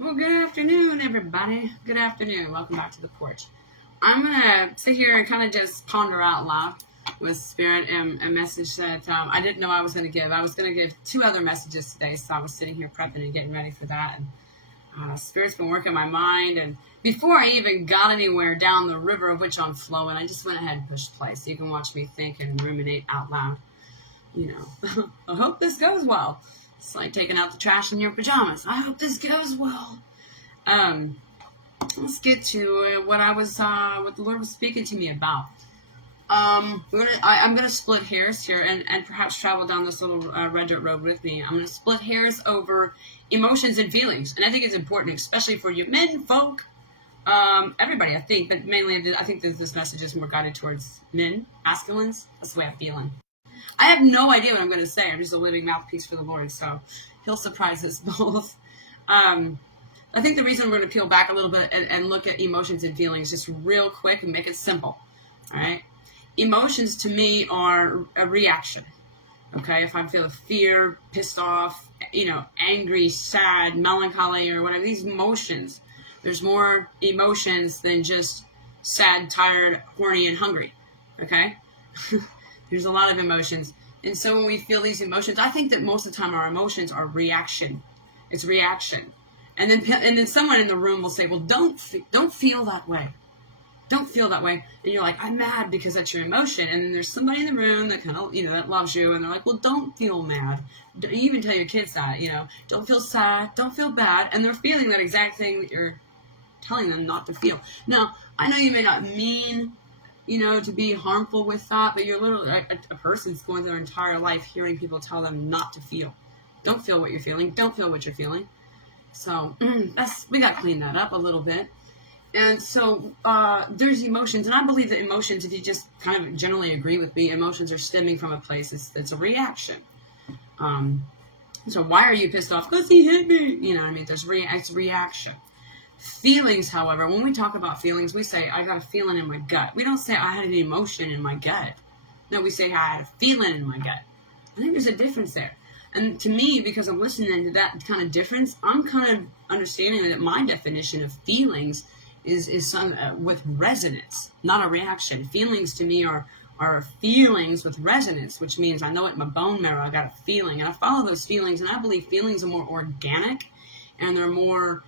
Well, good afternoon, everybody. Good afternoon. Welcome back to the porch. I'm going to sit here and kind of just ponder out loud with Spirit and a message that I didn't know I was going to give. I was going to give two other messages today, so I was sitting here prepping and getting ready for that. And Spirit's been working my mind. And before I even got anywhere down the river of which I'm flowing, I just went ahead and pushed play. So you can watch me think and ruminate out loud. I hope this goes well. It's like taking out the trash in your pajamas. I hope this goes well. Let's get to what the Lord was speaking to me about. I'm gonna split hairs here and perhaps travel down this little red dirt road with me. I'm gonna split hairs over emotions and feelings, and I think it's important, especially for you men folk. Everybody, I think, but mainly I think that this message is more guided towards men, masculines. That's the way I'm feeling. I have no idea what I'm going to say. I'm just a living mouthpiece for the Lord, so He'll surprise us both. I think the reason we're going to peel back a little bit and look at emotions and feelings just real quick and make it simple, all right? Emotions to me are a reaction, okay? If I'm feeling fear, pissed off, angry, sad, melancholy, or whatever, these emotions, there's more emotions than just sad, tired, horny, and hungry, okay? There's a lot of emotions. And so when we feel these emotions, I think that most of the time our emotions are reaction. It's reaction. And then someone in the room will say, well, don't feel that way. Don't feel that way. And you're like, I'm mad because that's your emotion. And then there's somebody in the room that kind of, that loves you. And they're like, well, don't feel mad. You even tell your kids that, don't feel sad. Don't feel bad. And they're feeling that exact thing that you're telling them not to feel. Now, I know you may not mean to be harmful with that, but you're literally a person's going their entire life hearing people tell them not to feel. Don't feel what you're feeling. Don't feel what you're feeling. So we got to clean that up a little bit. And so there's emotions, and I believe that emotions, if you just kind of generally agree with me, emotions are stemming from a place. It's a reaction. So why are you pissed off? Because he hit me. You know what I mean? It's reaction. Feelings, however, when we talk about feelings, we say, I got a feeling in my gut. We don't say, I had an emotion in my gut. No, we say, I had a feeling in my gut. I think there's a difference there. And to me, because I'm listening to that kind of difference, I'm kind of understanding that my definition of feelings is some with resonance, not a reaction. Feelings to me are feelings with resonance, which means I know it in my bone marrow, I got a feeling. And I follow those feelings, and I believe feelings are more organic, and they're more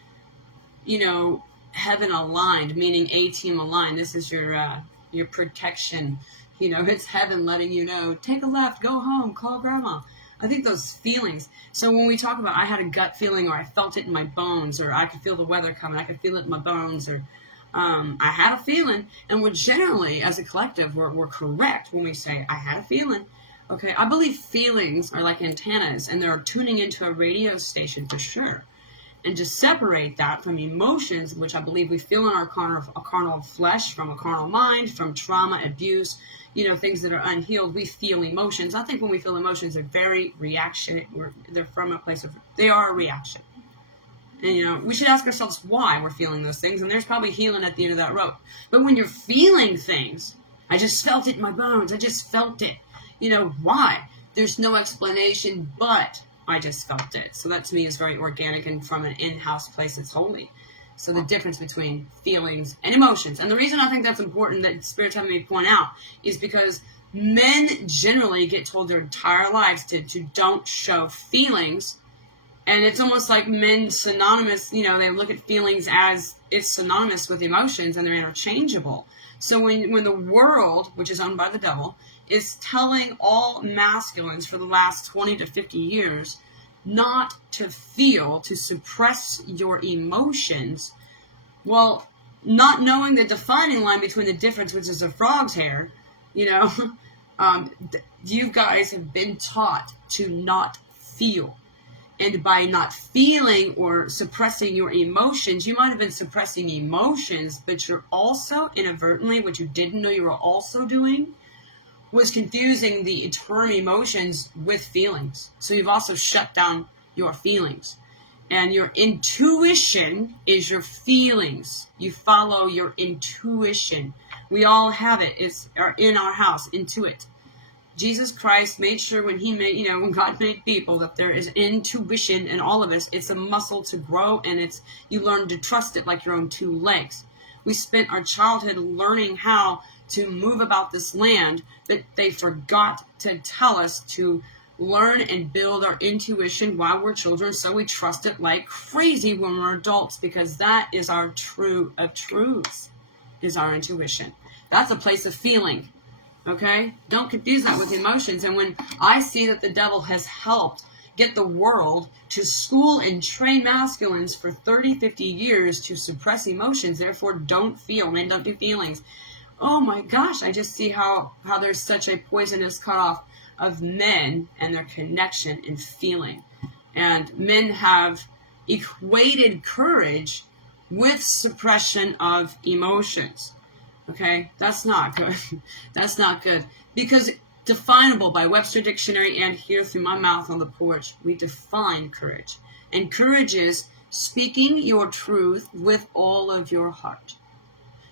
heaven aligned, meaning A-team aligned. This is your protection. It's heaven letting you know, take a left, go home, call grandma. I think those feelings. So when we talk about I had a gut feeling, or I felt it in my bones, or I could feel the weather coming, I could feel it in my bones, or I had a feeling, and we're generally, as a collective, we're correct when we say I had a feeling. Okay, I believe feelings are like antennas, and they're tuning into a radio station for sure. And to separate that from emotions, which I believe we feel in our carnal flesh, from a carnal mind, from trauma, abuse, things that are unhealed, we feel emotions. I think when we feel emotions, they're very reaction. They're from a place of, they are a reaction. And, we should ask ourselves why we're feeling those things. And there's probably healing at the end of that road. But when you're feeling things, I just felt it in my bones. I just felt it. Why? There's no explanation, but I just felt it. So that to me is very organic and from an in-house place that's holy. So the difference between feelings and emotions. And the reason I think that's important that Spirit's having me point out is because men generally get told their entire lives to don't show feelings. And it's almost like men synonymous, they look at feelings as it's synonymous with emotions, and they're interchangeable. So when the world, which is owned by the devil, is telling all masculines for the last 20 to 50 years not to feel, to suppress your emotions, well, not knowing the defining line between the difference, which is a frog's hair, you guys have been taught to not feel. And by not feeling or suppressing your emotions, you might have been suppressing emotions, but you're also inadvertently, what you didn't know you were also doing, was confusing the term emotions with feelings. So you've also shut down your feelings. And your intuition is your feelings. You follow your intuition. We all have it. It's in our house. Intuit. Jesus Christ made sure when he made, when God made people, that there is intuition in all of us. It's a muscle to grow, and you learn to trust it like your own two legs. We spent our childhood learning how to move about this land, but they forgot to tell us to learn and build our intuition while we're children, so we trust it like crazy when we're adults, because that is our true of truths, is our intuition. That's a place of feeling, okay? Don't confuse that with emotions. And when I see that the devil has helped get the world to school and train masculines for 30, 50 years to suppress emotions, therefore don't feel, men don't do feelings. Oh my gosh, I just see how there's such a poisonous cutoff of men and their connection and feeling. And men have equated courage with suppression of emotions. Okay, that's not good. That's not good. Because definable by Webster Dictionary and here through my mouth on the porch, we define courage. And courage is speaking your truth with all of your heart.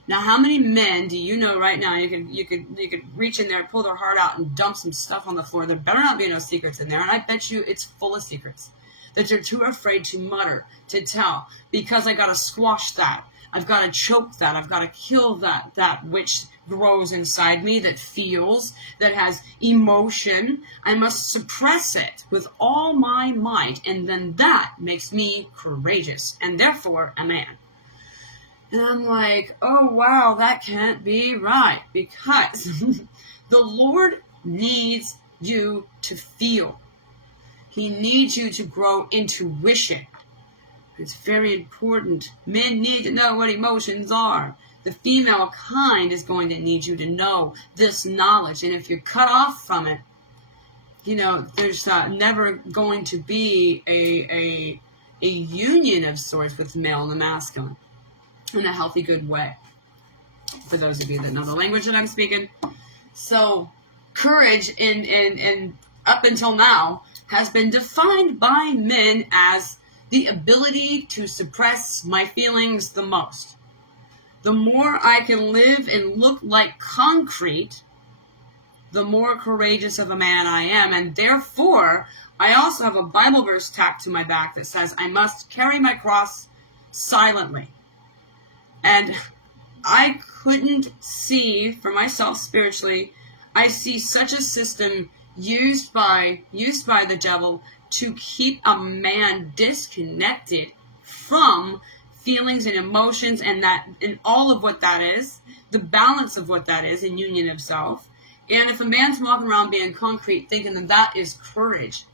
Now, how many men do you know right now? You could reach in there, pull their heart out, and dump some stuff on the floor. There better not be no secrets in there, and I bet you it's full of secrets that you're too afraid to mutter, to tell, because I got to squash that. I've got to choke that. I've got to kill that which grows inside me, that feels, that has emotion. I must suppress it with all my might, and then that makes me courageous, and therefore a man. And I'm like, oh, wow, that can't be right, because the Lord needs you to feel. He needs you to grow intuition. It's very important. Men need to know what emotions are. The female kind is going to need you to know this knowledge. And if you're cut off from it, there's never going to be a union of sorts with the male and the masculine in a healthy, good way. For those of you that know the language that I'm speaking. So courage in up until now has been defined by men as the ability to suppress my feelings the most. The more I can live and look like concrete, the more courageous of a man I am. And therefore, I also have a Bible verse tacked to my back that says, I must carry my cross silently. And I couldn't see for myself spiritually, I see such a system used by the devil to keep a man disconnected from feelings and emotions and all of what that is, the balance of what that is in union of self. And if a man's walking around being concrete, thinking that is courage,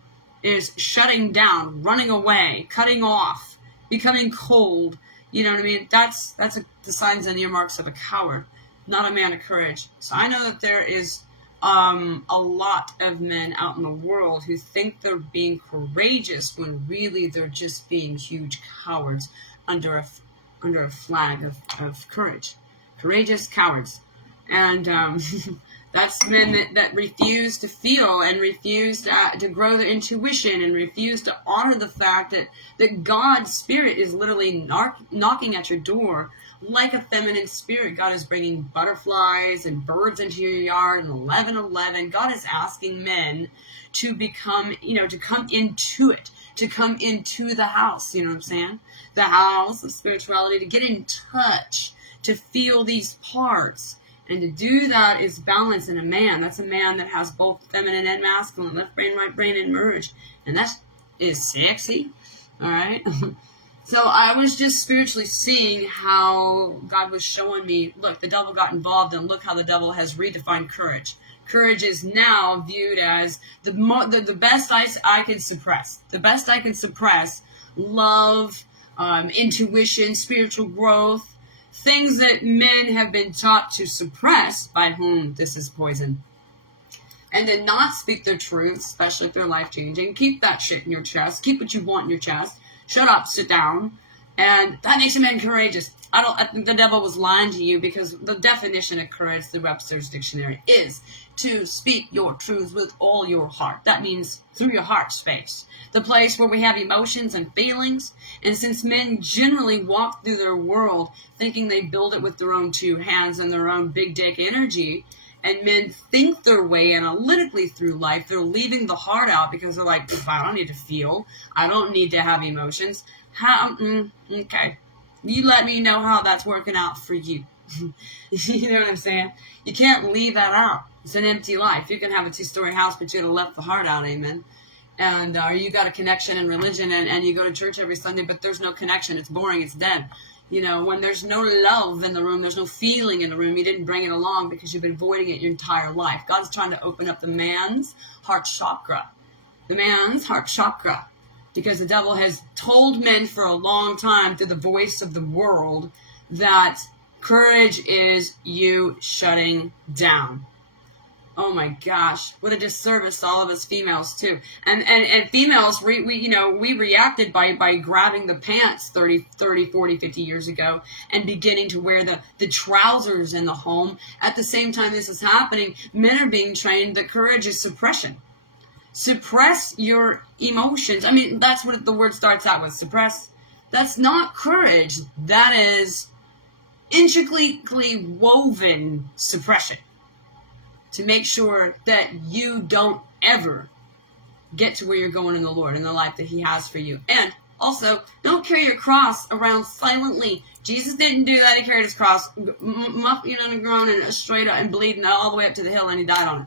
is shutting down, running away, cutting off, becoming cold, you know what I mean? That's the signs and earmarks of a coward, not a man of courage. So I know that there is a lot of men out in the world who think they're being courageous when really they're just being huge cowards under a flag of courage. Courageous cowards. And that's men that refuse to feel and refuse to grow their intuition and refuse to honor the fact that God's Spirit is literally knocking at your door like a feminine spirit. God is bringing butterflies and birds into your yard and 11:11. God is asking men to become, to come into it, to come into the house, you know what I'm saying? The house of spirituality, to get in touch, to feel these parts. And to do that is balance in a man. That's a man that has both feminine and masculine, left brain, right brain, and merged. And that is sexy, all right? So I was just spiritually seeing how God was showing me, look, the devil got involved, and look how the devil has redefined courage. Courage is now viewed as the best I can suppress. The best I can suppress, love, intuition, spiritual growth, things that men have been taught to suppress, by whom this is poison. And then not speak their truth, especially if they're life-changing. Keep that shit in your chest. Keep what you want in your chest. Shut up, sit down. And that makes a man courageous. I think the devil was lying to you, because the definition of courage, the Webster's Dictionary, is to speak your truth with all your heart. That means through your heart space, the place where we have emotions and feelings. And since men generally walk through their world thinking they build it with their own two hands and their own big dick energy, and men think their way analytically through life. They're leaving the heart out because they're like, I don't need to feel. I don't need to have emotions. Okay. You let me know how that's working out for you. You know what I'm saying? You can't leave that out. It's an empty life. You can have a 2-story house, but you gotta left the heart out, amen. And or you got a connection in religion and you go to church every Sunday, but there's no connection. It's boring. It's dead. You know, when there's no love in the room, there's no feeling in the room, you didn't bring it along because you've been avoiding it your entire life. God's trying to open up the man's heart chakra. The man's heart chakra. Because the devil has told men for a long time through the voice of the world that courage is you shutting down. Oh my gosh, what a disservice to all of us females too. And females, we reacted by grabbing the pants 30, 40, 50 years ago and beginning to wear the trousers in the home. At the same time this is happening, men are being trained that courage is suppression. Suppress your emotions. I mean, that's what the word starts out with, suppress. That's not courage. That is intricately woven suppression. To make sure that you don't ever get to where you're going in the Lord, in the life that He has for you. And also, don't carry your cross around silently. Jesus didn't do that. He carried His cross, on the ground and straight up and bleeding all the way up to the hill, and He died on it.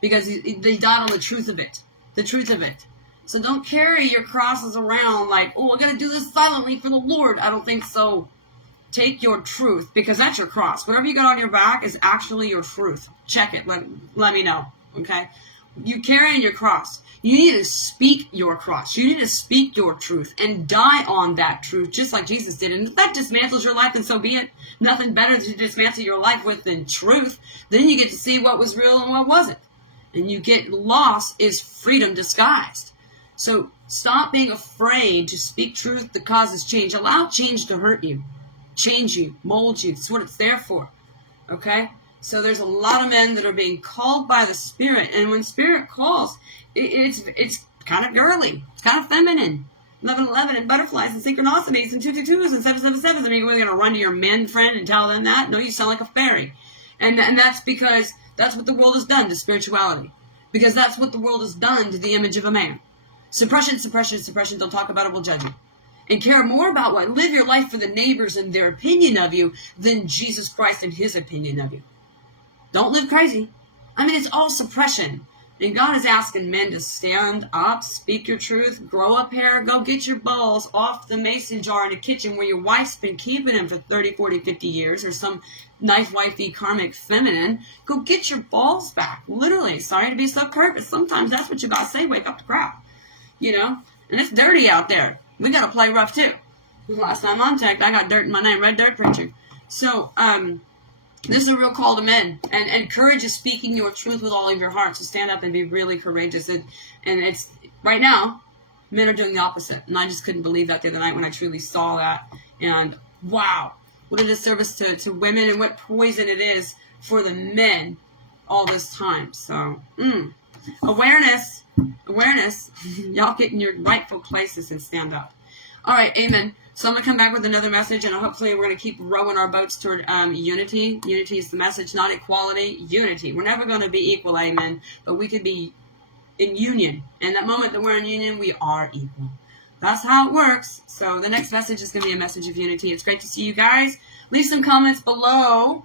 Because he died on the truth of it. The truth of it. So don't carry your crosses around like, I got to do this silently for the Lord. I don't think so. Take your truth, because that's your cross. Whatever you got on your back is actually your truth. Check it. Let me know. Okay? You carrying your cross. You need to speak your cross. You need to speak your truth and die on that truth, just like Jesus did. And if that dismantles your life, then so be it. Nothing better to dismantle your life with than truth. Then you get to see what was real and what wasn't. And you get lost is freedom disguised. So stop being afraid to speak truth that causes change. Allow change to hurt you. Change you, mold you. That's what it's there for. Okay? So there's a lot of men that are being called by the Spirit. And when Spirit calls, it's kind of girly. It's kind of feminine. 11:11 and butterflies and synchronicities and 222s and 777s. I mean, we're going to run to your men friend and tell them that? No, you sound like a fairy. And that's because that's what the world has done to spirituality. Because that's what the world has done to the image of a man. Suppression, suppression, suppression. Don't talk about it, we'll judge you. And care more about what? Live your life for the neighbors and their opinion of you than Jesus Christ and His opinion of you. Don't live crazy. I mean, it's all suppression. And God is asking men to stand up, speak your truth, grow up hair, go get your balls off the mason jar in the kitchen where your wife's been keeping them for 30, 40, 50 years, or some nice wifey karmic feminine. Go get your balls back. Literally. Sorry to be so curt, but sometimes that's what you got to say. Wake up the crowd. You know? And it's dirty out there. We got to play rough, too. Last time I checked, I got dirt in my name, Red Dirt Preacher. So, this is a real call to men. And courage is speaking your truth with all of your heart. So stand up and be really courageous. And it's, right now, men are doing the opposite. And I just couldn't believe that the other night when I truly saw that. And, wow, what a disservice to women and what poison it is for the men all this time. So, awareness. Y'all get in your rightful places and stand up. All right, amen. So I'm going to come back with another message, and hopefully we're going to keep rowing our boats toward unity. Unity is the message, not equality. Unity. We're never going to be equal, amen, but we could be in union. And that moment that we're in union, we are equal. That's how it works. So the next message is going to be a message of unity. It's great to see you guys. Leave some comments below.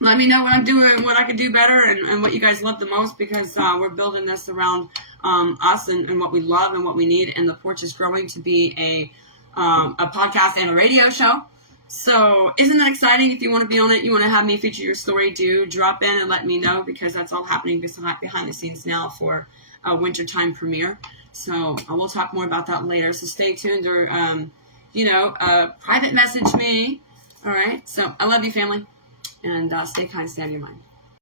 Let me know what I'm doing, what I could do better, and what you guys love the most, because we're building this around us and what we love and what we need. And the porch is growing to be a podcast and a radio show. So isn't that exciting? If you want to be on it, you want to have me feature your story, do drop in and let me know, because that's all happening behind the scenes now for a wintertime premiere. So I will talk more about that later. So stay tuned, or private message me. All right. So I love you, family. And stay kind, stay on your mind.